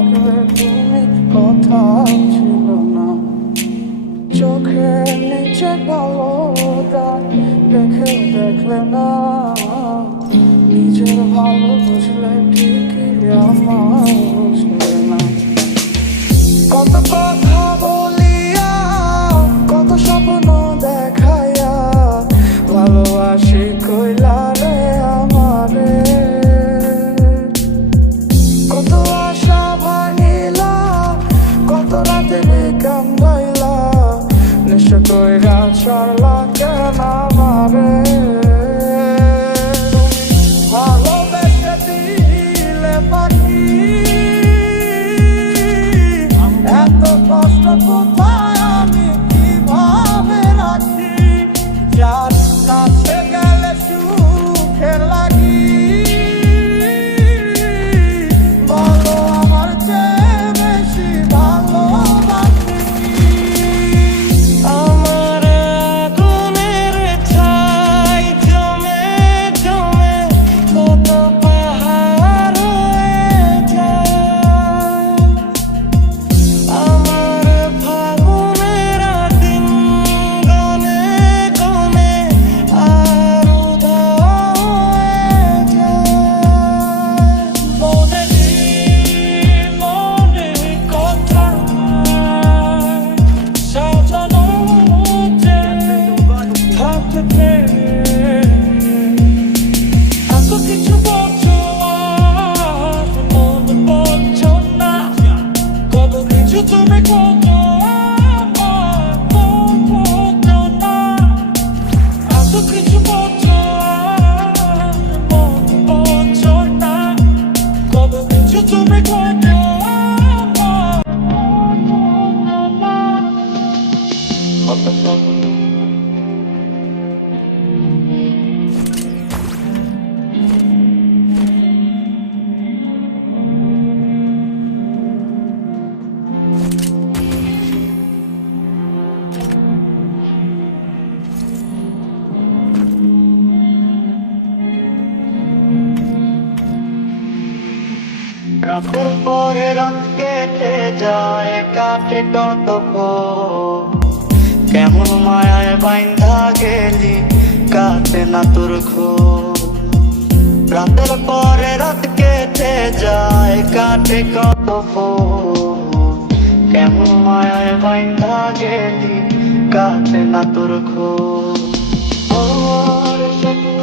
থাকলে তুমি কথা ছিল না, চোখের নিচে কালো দাগ রেখে দেখলে না, নিজের ভালো বুঝলে ঠিকই আমার বুঝলে না। কত কথা বলিয়া, কত স্বপ্ন দেখাইয়া, ভালোবাসি কইলা রে আমারে। কত আশা ভাঙিলা, কত রাতে কান্দাইলা, নেশা কইরা ছাড়লা কেন আমারে। ভালোবেসে দিলে পাখি, এত কষ্ট কোথায় আমি কিভাবে রাখি, যার কাছে গেলে সুখে লাগি। বলো আমার চেয়ে বেশি ভালোবাসি আমার আগুনের ছাই জমে জমে কত পাহাড় হয়ে যায়। আমার ফাগুনের দিন গনে গনে আর উধাও হয়ে যায়। মনে মনে কথা সাজানো যে থাকতে এত কিছু বলছো আর মনে পড়ছো না, কত কিছু তুমি করছো আমার করছো না। এত কিছু বলছো আর মনে পড়ছো না, কত কিছু তুমি করছো আমার কত স্বপ্ন। রাতের পরে রাত কেটে যায়, কাটে কতক্ষণ, কেমন মায়ায় বাইন্ধা গেলি কাটে না তোর খোঁজ। রাতের পরে রাত কেটে যায়, কাটে কতক্ষণ, কেমন মায়ায় বাইন্ধা গেলি কাটে না তোর খোঁজ। ওর স্বপ্ন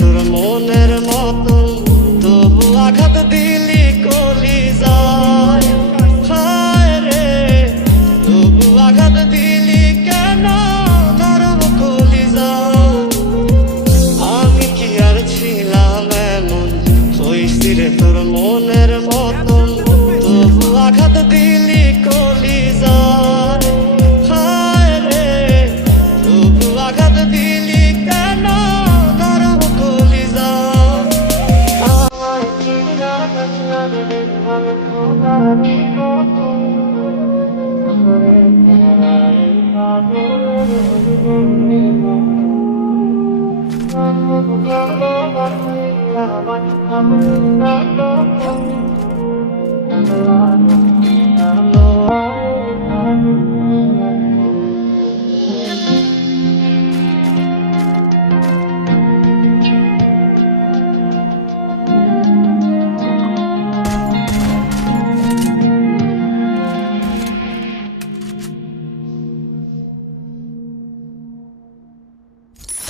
তোর মনের মতো, তবু আঘাত দিলি কলিজায়, হায় রে তবু আঘাত দিলি কেন নরম কলিজায়। আমি কি আর ছিলাম এমন, হইছি রে তোর মনের মতো, তবু আঘাত দিলি কলিজায়, হায় রে তবু আঘাত দিলি কেন নরম কলিজায়। আমার কি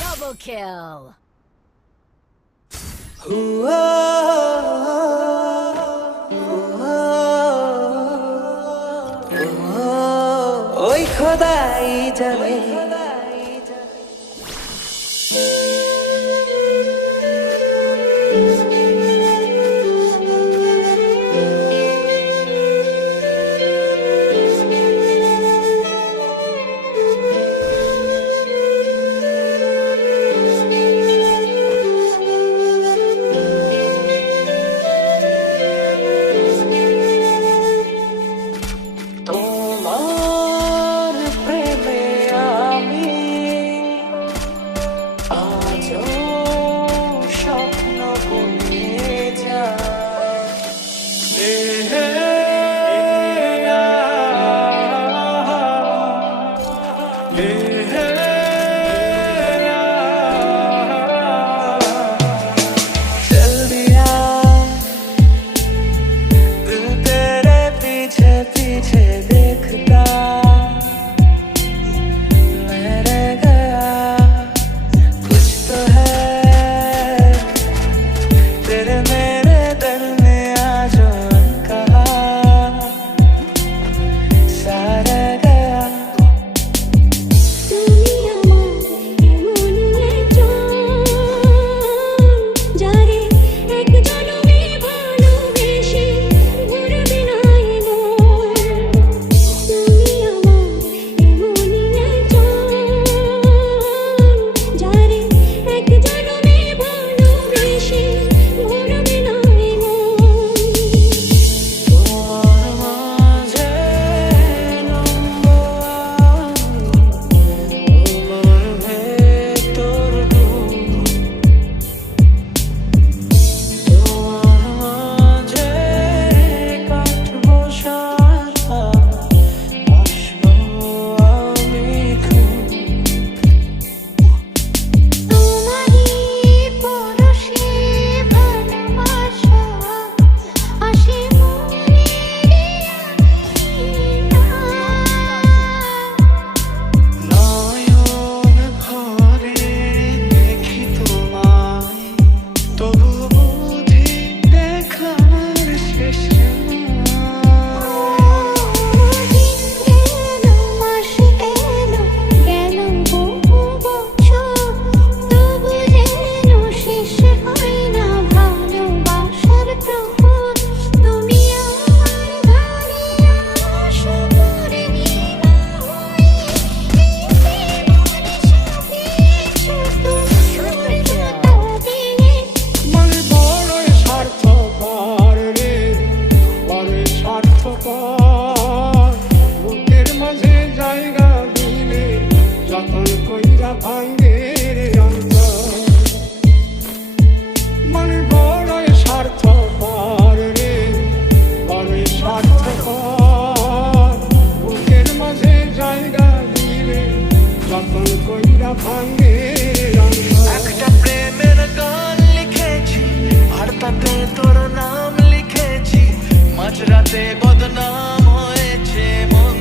Double kill. হুয়া, ওই খোদাই জানে। তোমার প্রেমে আমি আজও স্বপ্ন বুনে चल दिया दिल तेरे पीछे पीछे देखता मैं रह गया कुछ तो है तेरे मेरे दरमियां जो कहा सा रह गया তুমি আমার এমন একজন যারে এক জনমে ভালোবেসে ভুলবে না এমন। তুমি আমার এমন একজন যারে এক জনমে ভালোবেসে ভুলবে না এমন। তোমার মাঝে নম্বর তোমার ভেতর তোমার মাঝে কাটবো সারা আসবো আমি খুব তোমারই পরশে ভালোবাসা আসে মনে নয়ন ভরে দেখি তোমায় তবু বুঝি দেখার শেষ নাই। গেল মাস গেল বহু বছর তবু যেন শেষ হয় না ভালোবাসার প্রহর। তুমি আমার ঘরে আসো করে নিবা হয়ে ছোট সূর্যটা দিয়ে মানে বড়ই স্বার্থপর রে, বড়ই স্বার্থপর। বুকের মাঝে জায়গা দিলে যতন কইরা ভাঙ্গে রে অন্তর। মানে বড়ই স্বার্থপর রে, বড়ই স্বার্থপর। বুকের মাঝে জায়গা দিলে যতন কইরা ভাঙ্গে রে অন্তর। একটা প্রেমের গান লিখেছি আর তাতে তোর নাম লিখেছি, মাঝরাতে বদনাম হয়েছে মন।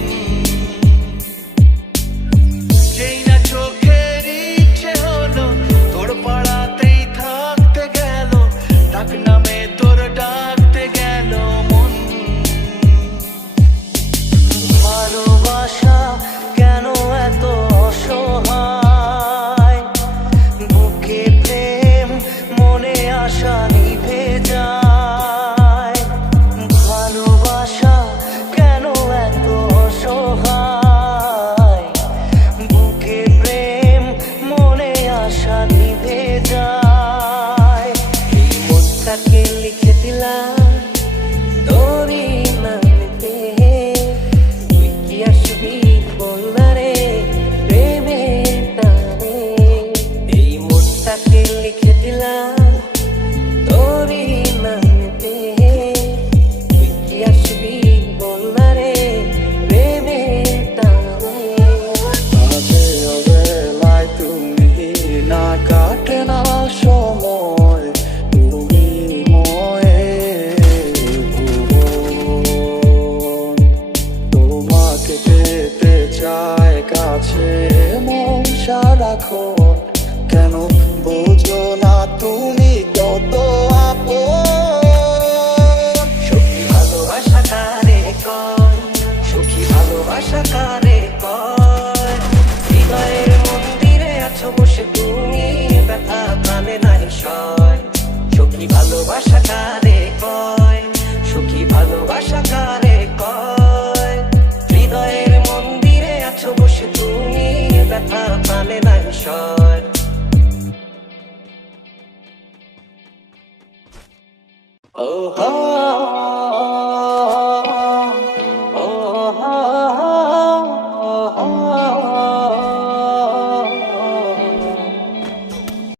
যেই না চোখের ইচ্ছে হলো তোর পাড়াতেই থাকতে গেল, ডাক নামে তোর ডাকতে গেল মন। ভালোবাসা কেন এত অসহায়, বুকে প্রেম মনে আশা নিভে যায়। ভালোবাসা কেন এত অসহায়, বুকে প্রেম মনে আশা নিভে যায়। এই মনটাকে লিখে দিলাম তোরই নামেতে, তুই কি আসবি বলনা রে প্রেমের টানে। এই মনটাকে লিখে দিলাম বছর ও